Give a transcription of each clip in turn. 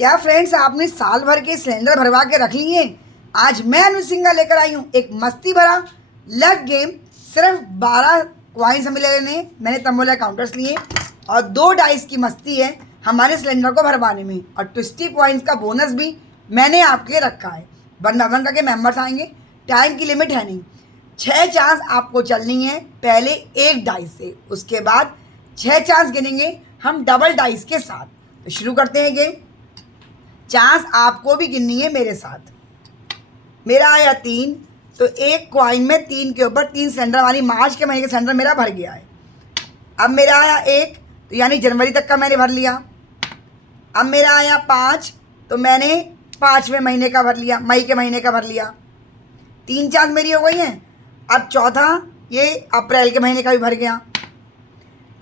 क्या फ्रेंड्स, आपने साल भर के सिलेंडर भरवा के रख लिए? आज मैं अनु सिंघा लेकर आई हूँ एक मस्ती भरा लक गेम। सिर्फ 12 क्वाइंस हमें लेने, मैंने तंबोला काउंटर्स लिए और 2 डाइस की मस्ती है हमारे सिलेंडर को भरवाने में, और ट्विस्टी पॉइंट्स का बोनस भी मैंने आपके लिए रखा है। 1 बाय 1 करके मेंबर्स आएंगे, टाइम की लिमिट है नहीं। 6 चांस आपको चलनी है, पहले 1 डाइस से, उसके बाद 6 चांस गिनेंगे हम डबल डाइस के साथ। तो शुरू करते हैं गेम। चांस आपको भी गिननी है मेरे साथ। मेरा आया 3, तो 1 क्वाइन में 3 के ऊपर 3 सिलेंडर वाली मार्च के महीने का सिलेंडर मेरा भर गया है। अब मेरा आया 1, तो यानी जनवरी तक का मैंने भर लिया। अब मेरा आया 5, तो मैंने 5वें महीने का भर लिया, मई के महीने का भर लिया। 3 चांस मेरी हो गई हैं। अब चौथा, ये अप्रैल के महीने का भी भर गया।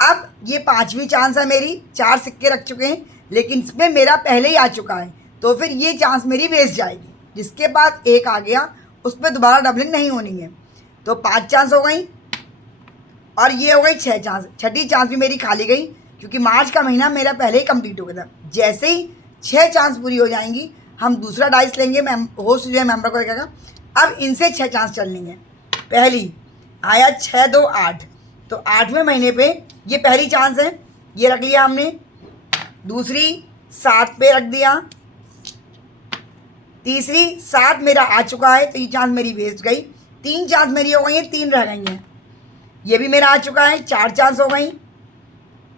अब ये 5वीं चांस है मेरी, 4 सिक्के रख चुके हैं, लेकिन इसमें मेरा पहले ही आ चुका है, तो फिर ये चांस मेरी वेस्ट जाएगी। जिसके पास 1 आ गया उस पर दोबारा डबलिंग नहीं होनी है। तो 5 चांस हो गई और ये हो गई 6 चांस। छठी चांस भी मेरी खाली गई, क्योंकि मार्च का महीना मेरा पहले ही कंप्लीट हो गया था। जैसे ही 6 चांस पूरी हो जाएंगी, हम दूसरा डाइस लेंगे, होस्ट जो है मेंबर को देखेगा। अब इनसे 6 चांस चल लेंगे। पहली आया 6, 2, 8, तो 8वें महीने पे ये पहली चांस है, ये रख लिया हमने। दूसरी 7 पे रख दिया। तीसरी 7 मेरा आ चुका है, तो ये चांस मेरी वेस्ट गई। 3 चांस मेरी हो गई हैं, 3 रह गई हैं। ये भी मेरा आ चुका है, 4 चांस हो गई।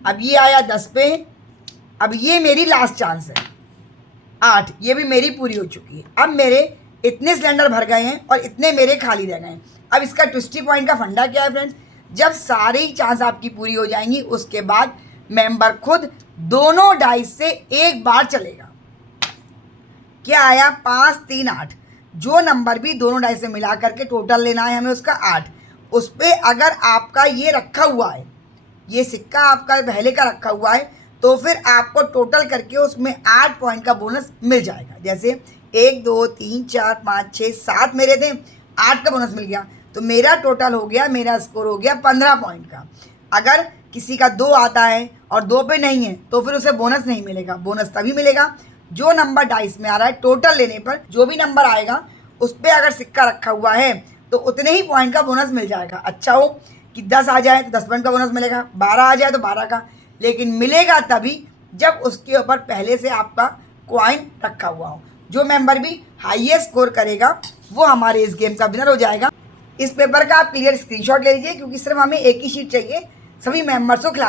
अब ये आया 10 पे। अब ये मेरी लास्ट चांस है 8, ये भी मेरी पूरी हो चुकी है। अब मेरे इतने सिलेंडर भर गए हैं और इतने मेरे खाली रह गए हैं। अब इसका ट्विस्टी पॉइंट का फंडा क्या है फ्रेंड्स? जब सारी चांस आपकी पूरी हो जाएंगी, उसके बाद मेंबर खुद दोनों डाइस से एक बार चलेगा। क्या आया? 5, 3, 8। जो नंबर भी दोनों डाइस से मिला करके टोटल लेना है हमें, उसका 8। उस पर अगर आपका ये रखा हुआ है, ये सिक्का आपका पहले का रखा हुआ है, तो फिर आपको टोटल करके उसमें 8 पॉइंट का बोनस मिल जाएगा। जैसे 1, 2, 3, 4, 5, 6, 7 मेरे थे, 8 का बोनस मिल गया, तो मेरा टोटल हो गया, मेरा स्कोर हो गया 15 पॉइंट का। अगर किसी का 2 आता है और 2 पे नहीं है, तो फिर उसे बोनस नहीं मिलेगा। बोनस तभी मिलेगा जो नंबर डाइस में आ रहा है। टोटल लेने पर जो भी नंबर आएगा उस पर अगर सिक्का रखा हुआ है, तो उतने ही पॉइंट का बोनस मिल जाएगा। अच्छा हो कि 10 आ जाए तो 10 पॉइंट का बोनस मिलेगा, 12 आ जाए तो 12 का, लेकिन मिलेगा तभी जब उसके ऊपर पहले से आपका क्वाइन रखा हुआ हो। जो मेंबर भी हाईएस्ट स्कोर करेगा वो हमारे इस गेम का विनर हो जाएगा। इस पेपर का आप क्लियर स्क्रीनशॉट ले लीजिए, क्योंकि सिर्फ हमें एक ही शीट चाहिए सभी मेंबर्स को खिला